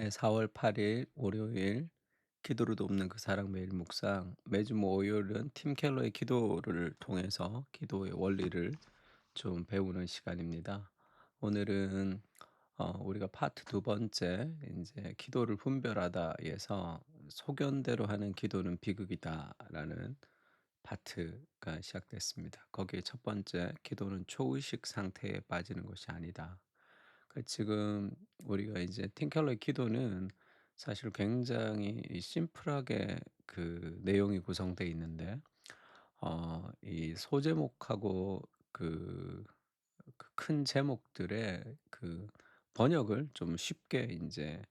네, 4월 8일 월요일 기도로 돕는 그 사랑 매일 묵상 매주 월요일은 팀 켈러의 기도를 통해서 기도의 원리를 좀 배우는 시간입니다. 오늘은 우리가 파트 두 번째 이제 기도를 분별하다에서 소견대로 하는 기도는 비극이다라는 파트가 시작됐습니다. 거기에 첫 번째 기도는 초의식 상태에 빠지는 것이 아니다. 지금 우리가 이제 틴켈러의 기도는 사실 굉장히 이 심플하게 그 내용이 구성되어 있는데 이 소제목하고 그 큰 제목들의 그 번역을 좀 쉽게 인제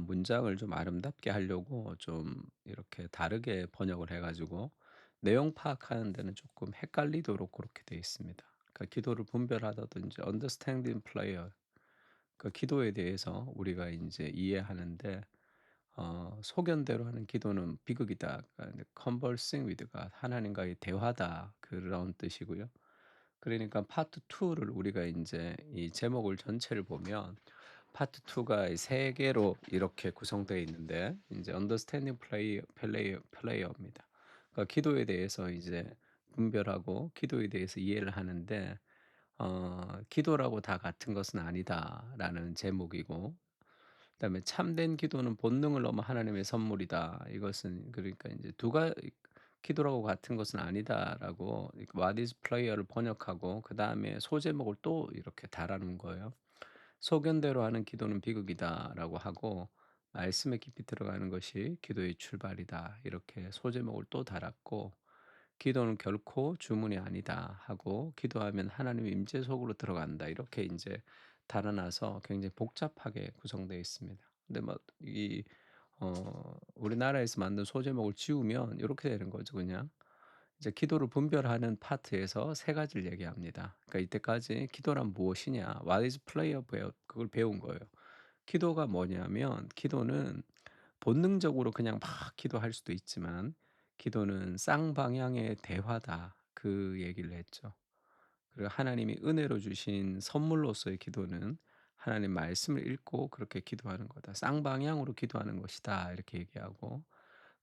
문장을 좀 아름답게 하려고 좀 이렇게 다르게 번역을 해 가지고 내용 파악하는 데는 쪼끔 헷갈리도록 그렇게 되어 있습니다. 그러니까 기도를 분별하다든지 understanding prayer, 그 기도에 대해서 우리가 인제 이해하는데 소견대로 하는 기도는 비극이다. 그러니까 conversing with God, 하나님과의 대화다, 그런 뜻이고요. 그러니까 파트 2를 우리가 인제 이 제목을 전체를 보면 파트 2가 이 세 개로 이렇게 구성되어 있는데 인제 understanding player입니다. 그러니까 기도에 대해서 이제 분별하고 기도에 대해서 이해를 하는데 "기도라고 다 같은 것은 아니다."라는 제목이고, 그다음에 "참된 기도는 본능을 넘어 하나님의 선물이다." 이것은 그러니까 인제 가 "기도라고 같은 것은 아니다."라고 이 "What is prayer를 번역하고 그다음에 소제목을 또 이렇게 달아 놓은 거예요. "소견대로 하는 기도는 비극이다."라고 하고 "말씀에 깊이 들어가는 것이 기도의 출발이다." 이렇게 소제목을 또 달았고, "기도는 결코 주문이 아니다." 하고 "기도하면 하나님의 임재 속으로 들어간다." 이렇게 인제 달아 놔서 굉장히 복잡하게 구성되어 있습니다. 근데 뭐 이 우리나라에서 만든 소제목을 지우면 요렇게 되는 거죠 그냥. 이제 기도를 분별하는 파트에서 세 가지를 얘기합니다. 그러니까 이때까지 기도란 무엇이냐, What is prayer 그걸 배운 거예요. 기도가 뭐냐면 기도는 본능적으로 그냥 막 기도할 수도 있지만 기도는 쌍방향의 대화다, 그 얘기를 했죠. 그리고 하나님이 은혜로 주신 선물로서의 기도는 하나님 말씀을 읽고 그렇게 기도하는 거다. 쌍방향으로 기도하는 것이다. 이렇게 얘기하고,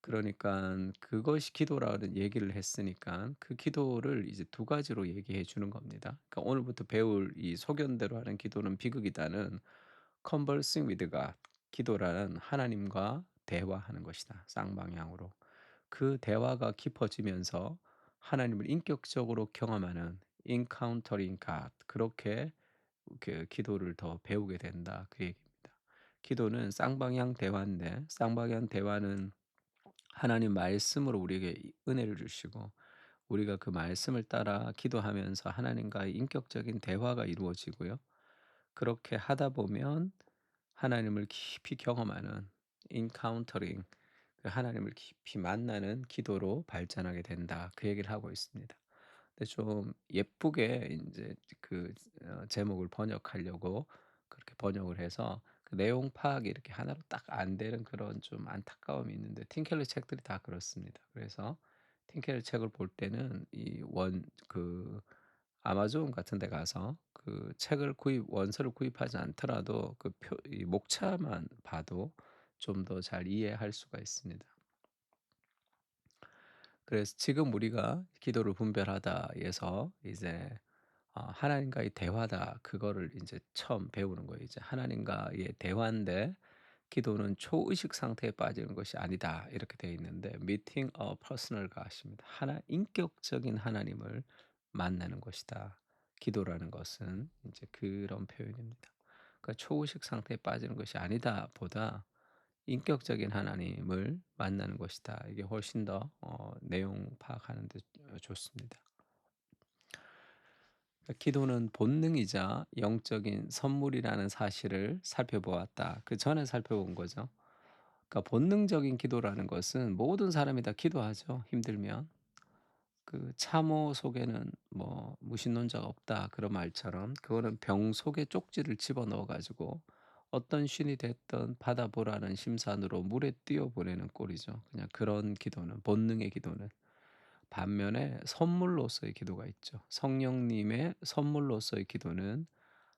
그러니깐 그것이 기도라는 얘기를 했으니까 그 기도를 이제 두 가지로 얘기해 주는 겁니다. 그러니까 오늘부터 배울 이 소견대로 하는 기도는 비극이다는 conversing with God, 기도라는 하나님과 대화하는 것이다, 쌍방향으로. 그 대화가 깊어지면서 하나님을 인격적으로 경험하는 encountering God, 그렇게 그 기도를 더 배우게 된다, 그 얘기입니다. 기도는 쌍방향 대화인데 쌍방향 대화는 하나님 말씀으로 우리에게 이 은혜를 주시고 우리가 그 말씀을 따라 기도하면서 하나님과의 인격적인 대화가 이루어지고요. 그렇게 하다 보면 하나님을 깊이 경험하는 encountering, 그 하나님을 깊이 만나는 기도로 발전하게 된다, 그 얘기를 하고 있습니다. 근데 좀 예쁘게 인제 그 제목을 번역하려고 그렇게 번역을 해서 그 내용 파악이 이렇게 하나로 딱 안 되는 그런 좀 안타까움이 있는데, 틴켈러 책들이 다 그렇습니다. 그래서 틴켈러 책을 볼 때는 이 아마존 같은 데 가서 그 책을 원서를 구입하지 않더라도 그 이 목차만 봐도 좀 더 잘 이해할 수가 있습니다. 그래서 지금 우리가 기도를 분별하다에서 이제 하나님과의 대화다, 그거를 인제 처음 배우는 거예요. 이제 하나님과의 대화인데 기도는 초의식 상태에 빠지는 것이 아니다, 이렇게 되어 있는데 meeting a personal god입니다. 인격적인 하나님을 만나는 것이다, 기도라는 것은. 인제 그런 표현입니다. 그러니까 초의식 상태에 빠지는 것이 아니다 보다 인격적인 하나님을 만나는 것이다, 이게 훨씬 더 내용 파악하는 데 좋습니다. 그러니까 기도는 본능이자 영적인 선물이라는 사실을 살펴보았다. 그전에 살펴본 거죠. 그러니까 본능적인 기도라는 것은 모든 사람이 다 기도하죠, 힘들면. 그 "참호 속에는 뭐 무신론자가 없다." 그런 말처럼 그거는 병 속에 쪽지를 집어넣어 가지고 어떤 신이 됐든 받아보라는 심산으로 물에 띄워 보내는 꼴이죠. 그냥 그런 기도는, 본능의 기도는. 반면에 선물로서의 기도가 있죠. 성령님의 선물로서의 기도는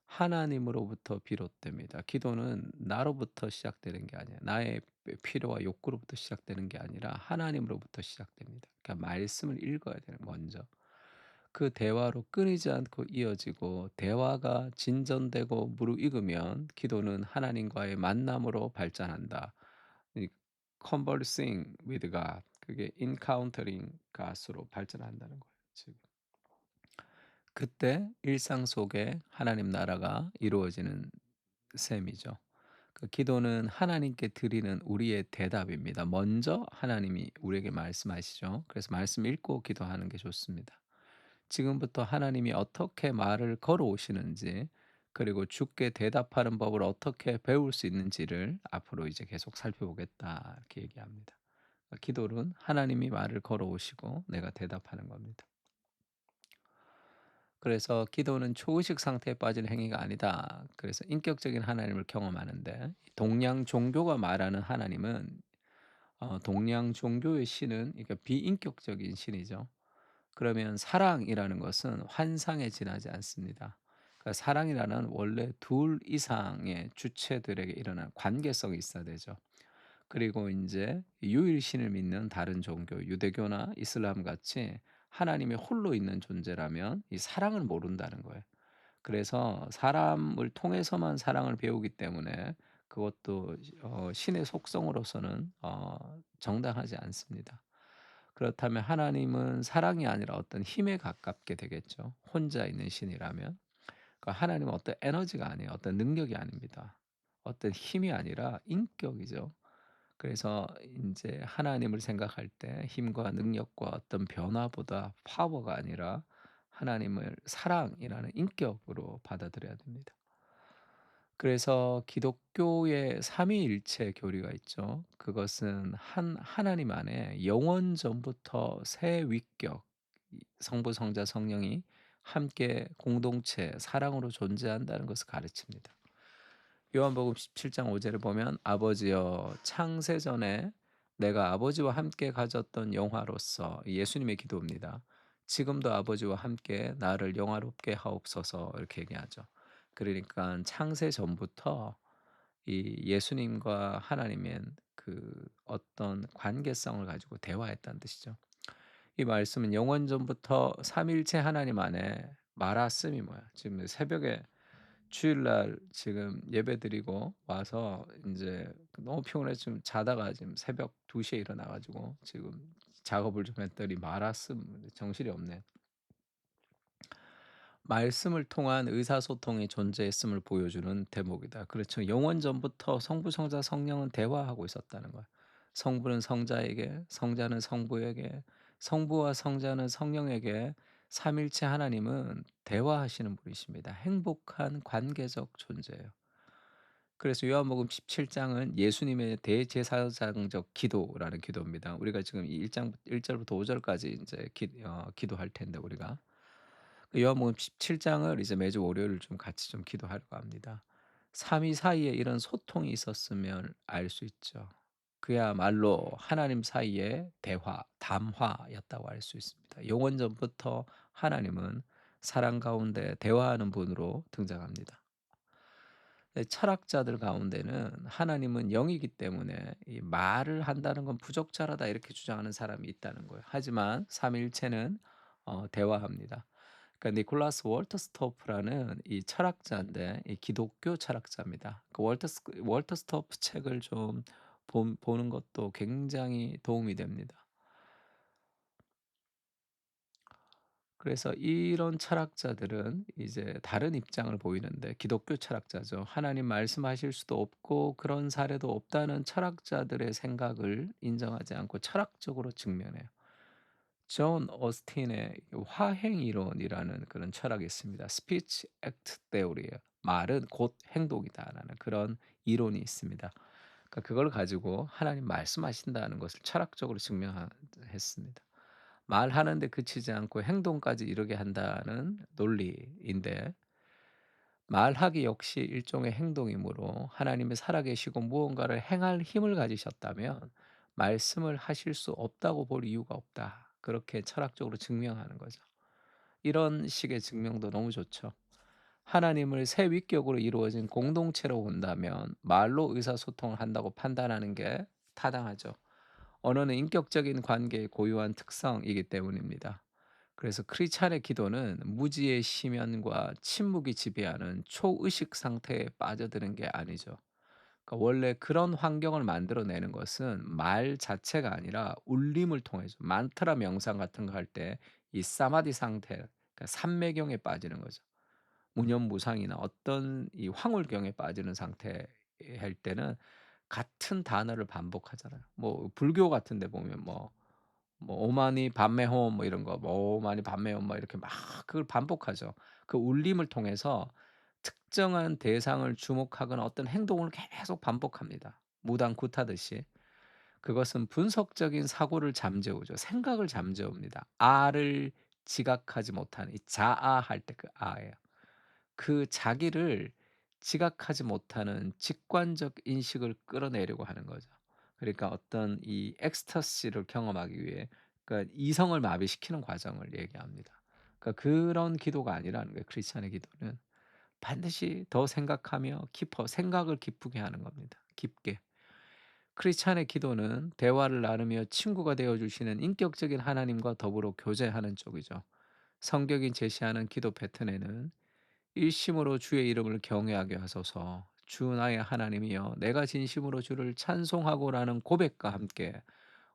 하나님으로부터 비롯됩니다. 기도는 나로부터 시작되는 게 아니에요. 나의 필요와 욕구로부터 시작되는 게 아니라 하나님으로부터 시작됩니다. 그러니까 말씀을 읽어야 돼요, 먼저. 그 대화로 끊이지 않고 이어지고 대화가 진전되고 무르익으면 기도는 하나님과의 만남으로 발전한다. 이 conversing with God 그게 encountering God으로 발전한다는 거예요, 지금. 그때 일상 속에 하나님 나라가 이루어지는 셈이죠. 그 기도는 하나님께 드리는 우리의 대답입니다. 먼저 하나님이 우리에게 말씀하시죠. 그래서 말씀 읽고 기도하는 게 좋습니다. 지금부터 하나님이 어떻게 말을 걸어오시는지, 그리고 주께 대답하는 법을 어떻게 배울 수 있는지를 앞으로 이제 계속 살펴보겠다. 이렇게 얘기합니다. 기도는 하나님이 말을 걸어오시고 내가 대답하는 겁니다. 그래서 기도는 초의식 상태에 빠지는 행위가 아니다. 그래서 인격적인 하나님을 경험하는데 동양 종교가 말하는 하나님은 동양 종교의 신은 그러니까 비인격적인 신이죠. 그러면 사랑이라는 것은 환상에 지나지 않습니다. 그러니까 사랑이라는 원래 둘 이상의 주체들에게 일어나는 관계성이 있어야 되죠. 그리고 이제 유일신을 믿는 다른 종교 유대교나 이슬람 같이 하나님이 홀로 있는 존재라면 이 사랑을 모른다는 거예요. 그래서 사람을 통해서만 사랑을 배우기 때문에 그것도 신의 속성으로서는 정당하지 않습니다. 그렇다면 하나님은 사랑이 아니라 어떤 힘에 가깝게 되겠죠. 혼자 있는 신이라면. 그러니까 하나님은 어떤 에너지가 아니에요. 어떤 능력이 아닙니다. 어떤 힘이 아니라 인격이죠. 그래서 이제 하나님을 생각할 때 힘과 능력과 어떤 변화보다 파워가 아니라 하나님을 사랑이라는 인격으로 받아들여야 됩니다. 그래서 기독교의 삼위일체 교리가 있죠. 그것은 한 하나님 안에 영원 전부터 새 위격 성부, 성자, 성령이 함께 공동체 사랑으로 존재한다는 것을 가르칩니다. 요한복음 17장 5 절을 보면 "아버지여 창세전에 내가 아버지와 함께 가졌던 영화로서" 예수님의 기도입니다. "지금도 아버지와 함께 나를 영화롭게 하옵소서." 이렇게 얘기하죠. 그러니까 창세 전부터 이 예수님과 하나님의 그 어떤 관계성을 가지고 대화했다는 뜻이죠. 이 말씀은 영원전부터 삼일체 하나님 안에 말았음이 뭐야? 지금 새벽에 주일날 지금 예배드리고 와서 인제 너무 피곤해서 지금 자다가 지금 새벽 2 시에 일어나 가지고 지금 작업을 좀 했더니 말았음 정신이 없네. 말씀을 통한 의사소통이 존재했음을 보여주는 대목이다. 그렇죠. 영원 전부터 성부, 성자, 성령은 대화하고 있었다는 거야. 성부는 성자에게, 성자는 성부에게, 성부와 성자는 성령에게 삼일체 하나님은 대화하시는 분이십니다. 행복한 관계적 존재예요. 그래서 요한복음 17 장은 예수님의 대제사장적 기도라는 기도입니다. 우리가 지금 이 1장 1 절부터 5 절까지 인제 기도할 텐데 우리가 그 요한복음 17 장을 이제 매주 월요일 좀 같이 좀 기도하려고 합니다. 삼위 사이에 이런 소통이 있었으면 알 수 있죠. 그야말로 하나님 사이의 대화, 담화였다고 할 수 있습니다. 영원 전부터 하나님은 사랑 가운데 대화하는 분으로 등장합니다. 네, 철학자들 가운데는 하나님은 영이기 때문에 이 말을 한다는 건 부적절하다 이렇게 주장하는 사람이 있다는 거예요. 하지만 삼일체는 대화합니다. 그러니까 니콜라스 월터스토프라는 이 철학자인데 이 기독교 철학자입니다. 그 월터스토프 책을 좀 보는 것도 굉장히 도움이 됩니다. 그래서 이런 철학자들은 이제 다른 입장을 보이는데 기독교 철학자죠. 하나님 말씀하실 수도 없고 그런 사례도 없다는 철학자들의 생각을 인정하지 않고 철학적으로 직면해요. 존 어스틴의 화행 이론이라는 그런 철학이 있습니다. Speech Act Theory예요. 말은 곧 행동이다라는 그런 이론이 있습니다. 그러니까 그걸 가지고 하나님 말씀하신다는 것을 철학적으로 증명했습니다. 말하는 데 그치지 않고 행동까지 이루게 한다는 논리인데 말하기 역시 일종의 행동이므로 하나님이 살아계시고 무언가를 행할 힘을 가지셨다면 말씀을 하실 수 없다고 볼 이유가 없다. 그렇게 철학적으로 증명하는 거죠. 이런 식의 증명도 너무 좋죠. 하나님을 새 위격으로 이루어진 공동체로 본다면 말로 의사소통을 한다고 판단하는 게 타당하죠. 언어는 인격적인 관계의 고유한 특성이기 때문입니다. 그래서 크리스찬의 기도는 무지의 심연과 침묵이 지배하는 초의식 상태에 빠져드는 게 아니죠. 그러니까 원래 그런 환경을 만들어내는 것은 말 자체가 아니라 울림을 통해서 만트라 명상 같은 거 할 때 이 사마디 상태, 그러니까 삼매경에 빠지는 거죠. 무념무상이나 어떤 이 황홀경에 빠지는 상태 할 때는 같은 단어를 반복하잖아요. 뭐 불교 같은 데 보면 오마니 밤메홈 뭐 이런 거 뭐 오마니 밤메홈 막 이렇게 막 그걸 반복하죠. 그 울림을 통해서 특정한 대상을 주목하거나 어떤 행동을 계속 반복합니다. 무당 굿하듯이. 그것은 분석적인 사고를 잠재우죠. 생각을 잠재웁니다. 아를 지각하지 못하는 이 자아할 때 그 아예요. 그 자기를 지각하지 못하는 직관적 인식을 끌어내려고 하는 거죠. 그러니까 어떤 이 엑스터시를 경험하기 위해 그러니까 이성을 마비시키는 과정을 얘기합니다. 그러니까 그런 기도가 아니라는 거예요. 크리스찬의 기도는 반드시 더 생각하며 깊어 생각을 깊게 하는 겁니다. 깊게. 크리스찬의 기도는 대화를 나누며 친구가 되어 주시는 인격적인 하나님과 더불어 교제하는 쪽이죠. 성경이 제시하는 기도 패턴에는 일심으로 주의 이름을 경외하게 하소서. 주 나의 하나님이여 내가 진심으로 주를 찬송하고라는 고백과 함께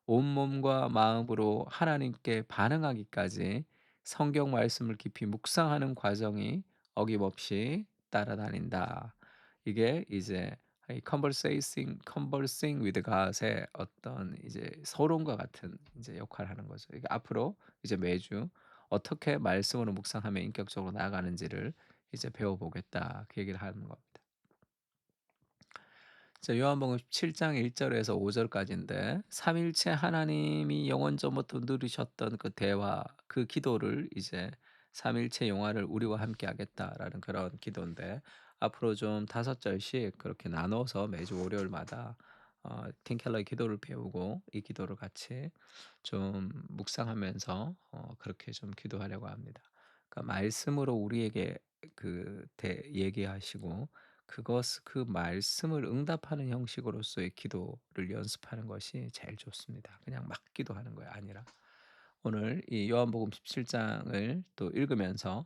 온몸과 마음으로 하나님께 반응하기까지 성경 말씀을 깊이 묵상하는 과정이 어김없이 따라다닌다. 이게 이제 이 conversing with God의 어떤 이제 서론과 같은 이제 역할을 하는 거죠. 이게 앞으로 이제 매주 어떻게 말씀으로 묵상하며 인격적으로 나아가는지를 이제 배워보겠다. 그 얘기를 하는 겁니다. 자, 요한복음 17장 1 절에서 5 절까지인데 삼일체 하나님이 영원 전부터 누리셨던 그 대화, 그 기도를 이제 삼일체 영화를 우리와 함께 하겠다라는 그런 기도인데 앞으로 좀 5절씩 그렇게 나눠서 매주 월요일마다 팀 켈러의 기도를 배우고 이 기도를 같이 좀 묵상하면서 그렇게 좀 기도하려고 합니다. 그러니까 말씀으로 우리에게 그 대 얘기하시고 그 말씀을 응답하는 형식으로서의 기도를 연습하는 것이 제일 좋습니다. 그냥 막 기도하는 거 아니라. 오늘 이 요한복음 17 장을 또 읽으면서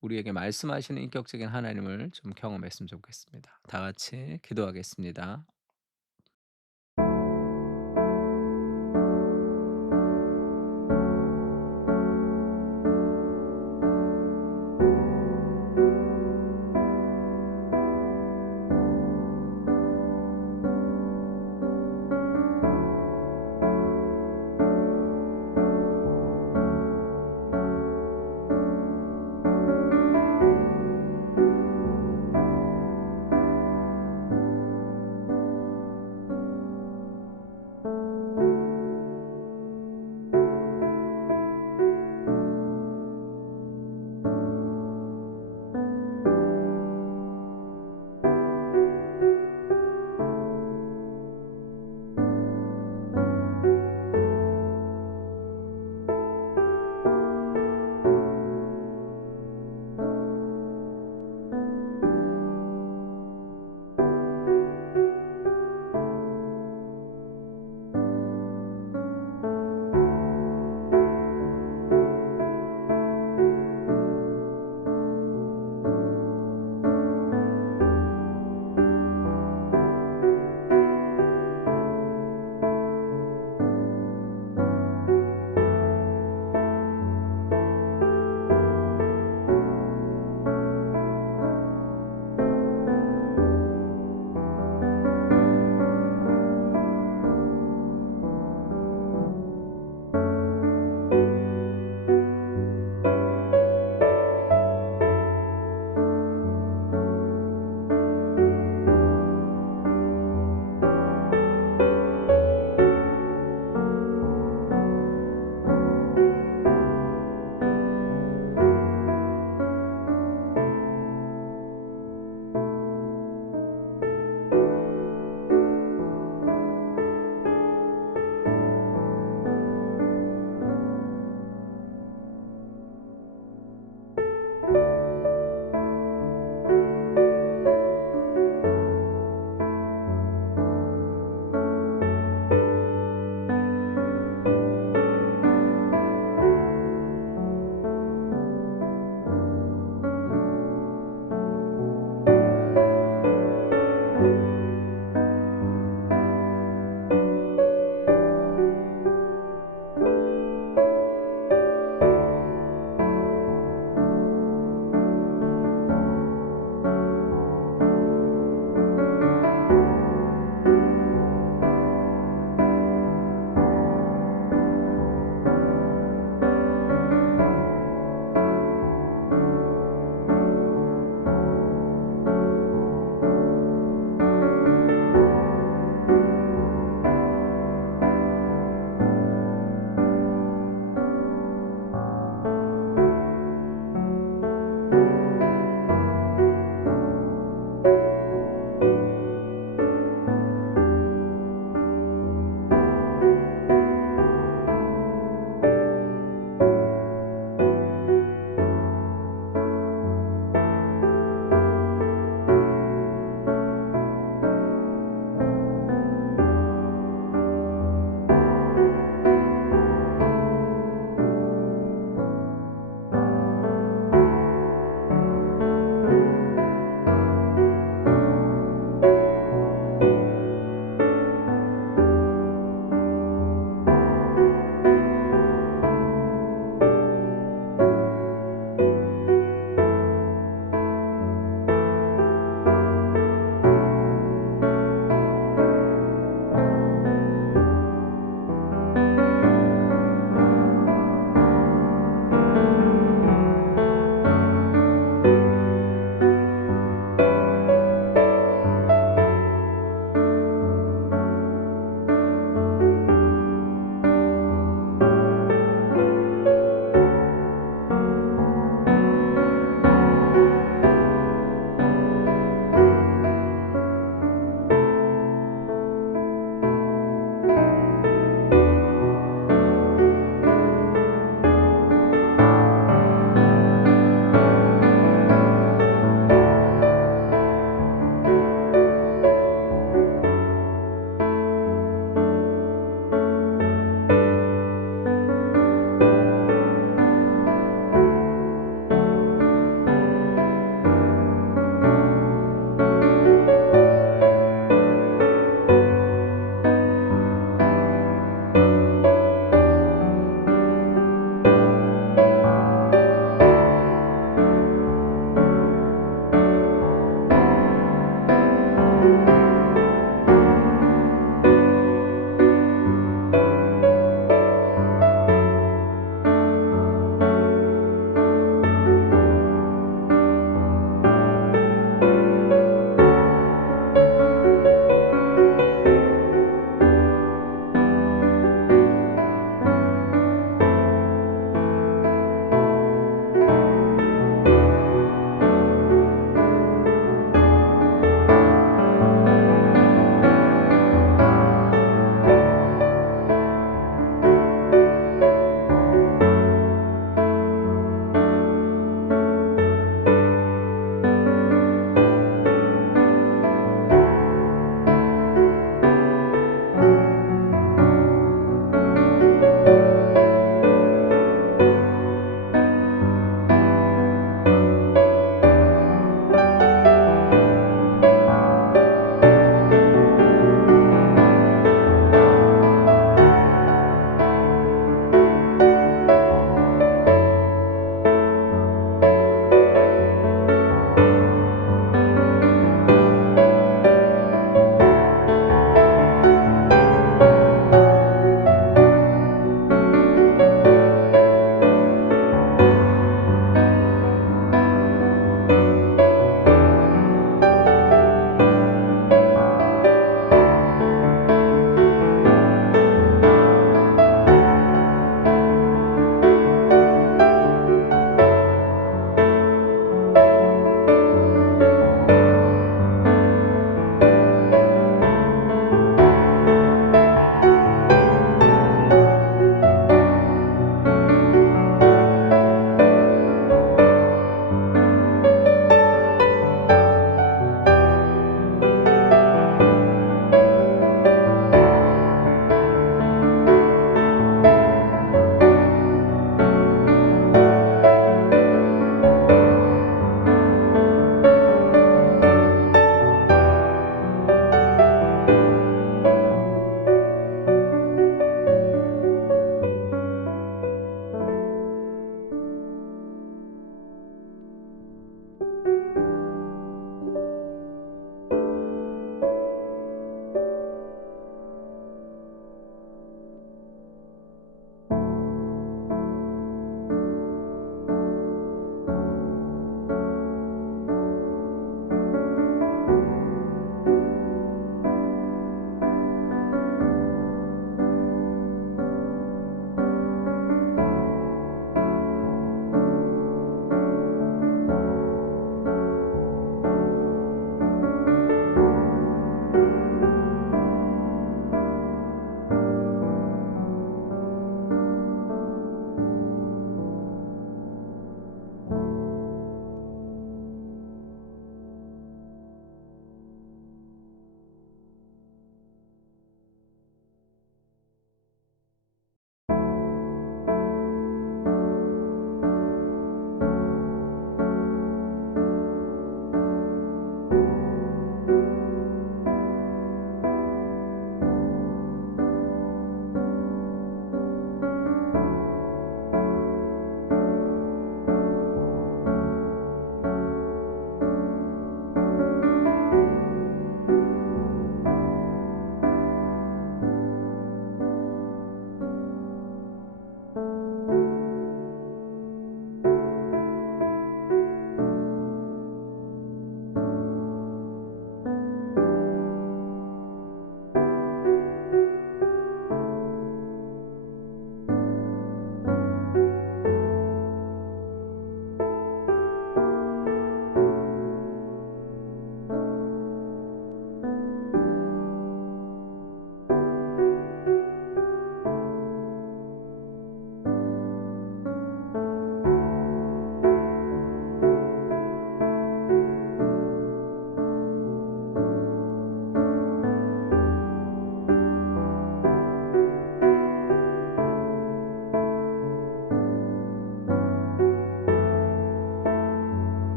우리에게 말씀하시는 인격적인 하나님을 좀 경험했으면 좋겠습니다. 다 같이 기도하겠습니다.